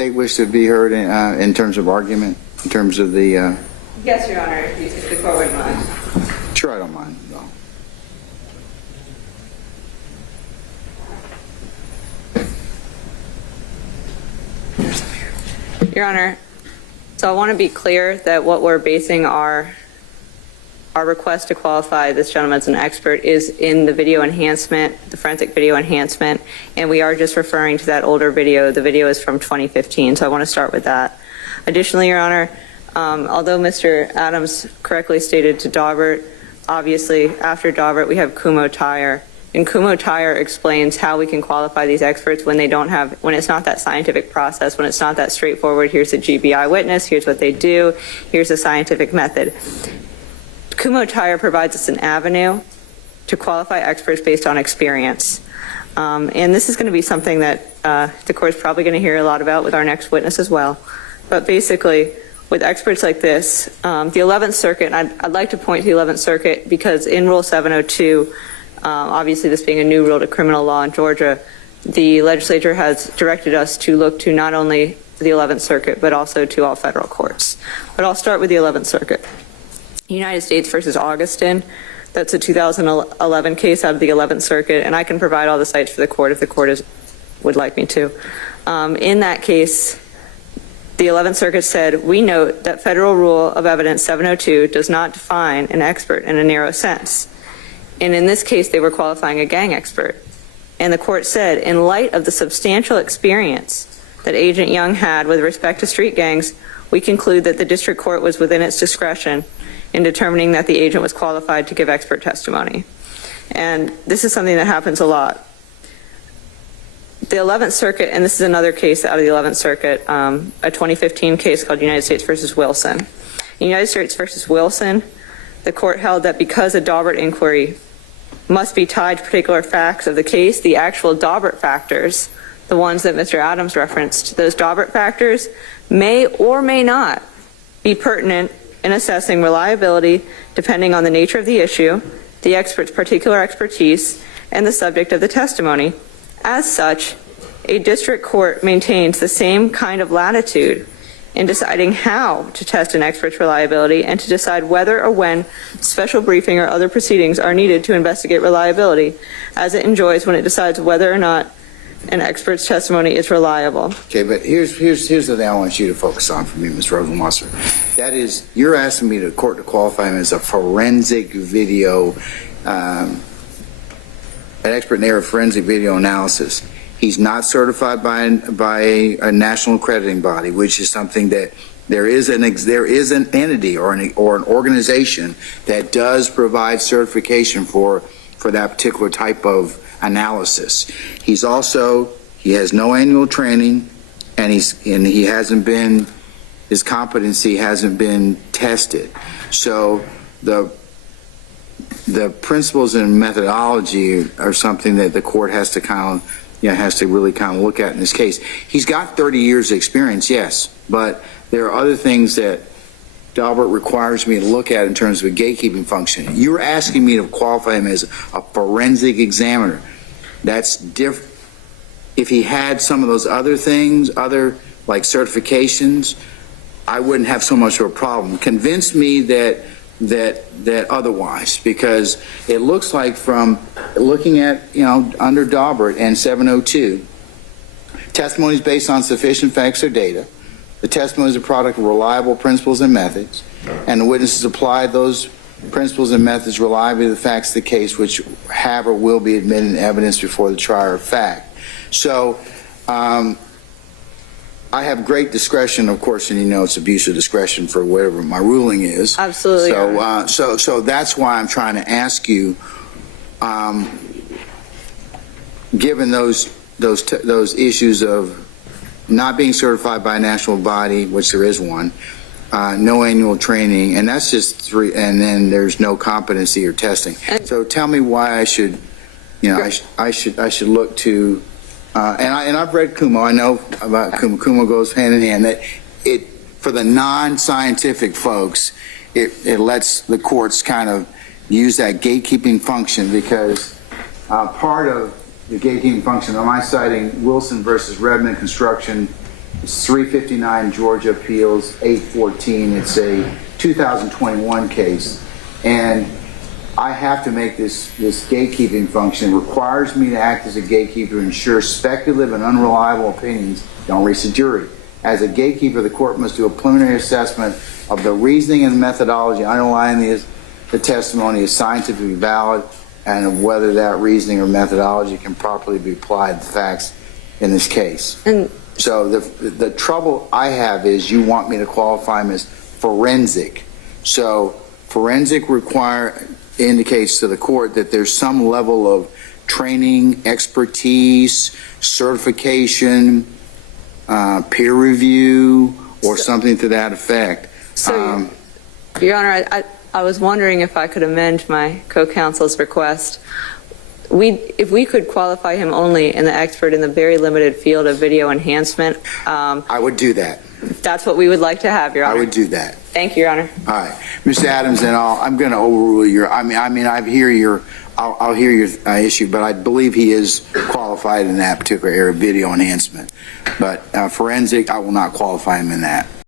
state wish to be heard in terms of argument, in terms of the... Yes, Your Honor, if the court wouldn't mind. Sure, I don't mind. No. Your Honor, so I want to be clear that what we're basing our request to qualify this gentleman as an expert is in the video enhancement, the forensic video enhancement, and we are just referring to that older video. The video is from 2015, so I want to start with that. Additionally, Your Honor, although Mr. Adams correctly stated to Daubert, obviously after Daubert we have Kumho-Tyre, and Kumho-Tyre explains how we can qualify these experts when they don't have, when it's not that scientific process, when it's not that straightforward, here's a GBI witness, here's what they do, here's a scientific method. Kumho-Tyre provides us an avenue to qualify experts based on experience. And this is going to be something that the court's probably going to hear a lot about with our next witness as well. But basically, with experts like this, the 11th Circuit, and I'd like to point to the 11th Circuit because in Rule 702, obviously this being a new rule to criminal law in Georgia, the legislature has directed us to look to not only the 11th Circuit, but also to all federal courts. But I'll start with the 11th Circuit. United States versus Augustin, that's a 2011 case out of the 11th Circuit, and I can provide all the sites for the court if the court would like me to. In that case, the 11th Circuit said, we note that Federal Rule of Evidence 702 does not define an expert in a narrow sense. And in this case, they were qualifying a gang expert. And the court said, in light of the substantial experience that Agent Young had with respect to street gangs, we conclude that the district court was within its discretion in determining that the agent was qualified to give expert testimony. And this is something that happens a lot. The 11th Circuit, and this is another case out of the 11th Circuit, a 2015 case called United States versus Wilson. In United States versus Wilson, the court held that because a Daubert inquiry must be tied to particular facts of the case, the actual Daubert factors, the ones that Mr. Adams referenced, those Daubert factors may or may not be pertinent in assessing reliability depending on the nature of the issue, the expert's particular expertise, and the subject of the testimony. As such, a district court maintains the same kind of latitude in deciding how to test an expert's reliability and to decide whether or when special briefing or other proceedings are needed to investigate reliability, as it enjoys when it decides whether or not an expert's testimony is reliable. Okay, but here's the thing I want you to focus on for me, Ms. Rosenwasser. That is, you're asking me the court to qualify him as a forensic video, an expert in the area of forensic video analysis. He's not certified by a national accrediting body, which is something that there is an entity or an organization that does provide certification for that particular type of analysis. He has no annual training, and his competency hasn't been tested. So the principles and methodology are something that the court has to really look at in this case. He's got 30 years of experience, yes, but there are other things that Daubert requires me to look at in terms of a gatekeeping function. You're asking me to qualify him as a forensic examiner. That's different. If he had some of those other things, like certifications, I wouldn't have so much of a problem. Convince me that otherwise, because it looks like from looking at, under Daubert and 702, testimony is based on sufficient facts or data. The testimony is a product of reliable principles and methods, and the witnesses apply those principles and methods reliably to the facts of the case, which have or will be admitted in evidence before the trier of fact. So I have great discretion, of course, and it's abuse of discretion for whatever my ruling is. Absolutely. So that's why I'm trying to ask you, given those issues of not being certified by a national body, which there is one, no annual training, and that's just 3, and then there's no competency or testing. So tell me why I should, I should look to, and I've read Kumho. I know about Kumho. Kumho goes hand in hand. That for the non-scientific folks, it lets the courts kind of use that gatekeeping function, because part of the gatekeeping function, am I citing Wilson versus Redmond Construction It's 359 Georgia Appeals 814. It's a 2021 case. And I have to make this gatekeeping function. It requires me to act as a gatekeeper to ensure speculative and unreliable opinions don't reach the jury. As a gatekeeper, the court must do a preliminary assessment of the reasoning and methodology underlying the testimony is scientifically valid and of whether that reasoning or methodology can properly be applied to the facts in this case. And so the trouble I have is you want me to qualify him as forensic. So forensic indicates to the court that there's some level of training, expertise, certification, peer review, or something to that effect. So, Your Honor, I was wondering if I could amend my co-counsel's request. If we could qualify him only in the expert in the very limited field of video enhancement. I would do that. That's what we would like to have, Your Honor. I would do that. Thank you, Your Honor. All right, Mr. Adams, then I'm going to overrule your. I'll hear your issue, but I believe he is qualified in that particular area, video enhancement. But forensic, I will not qualify him in that.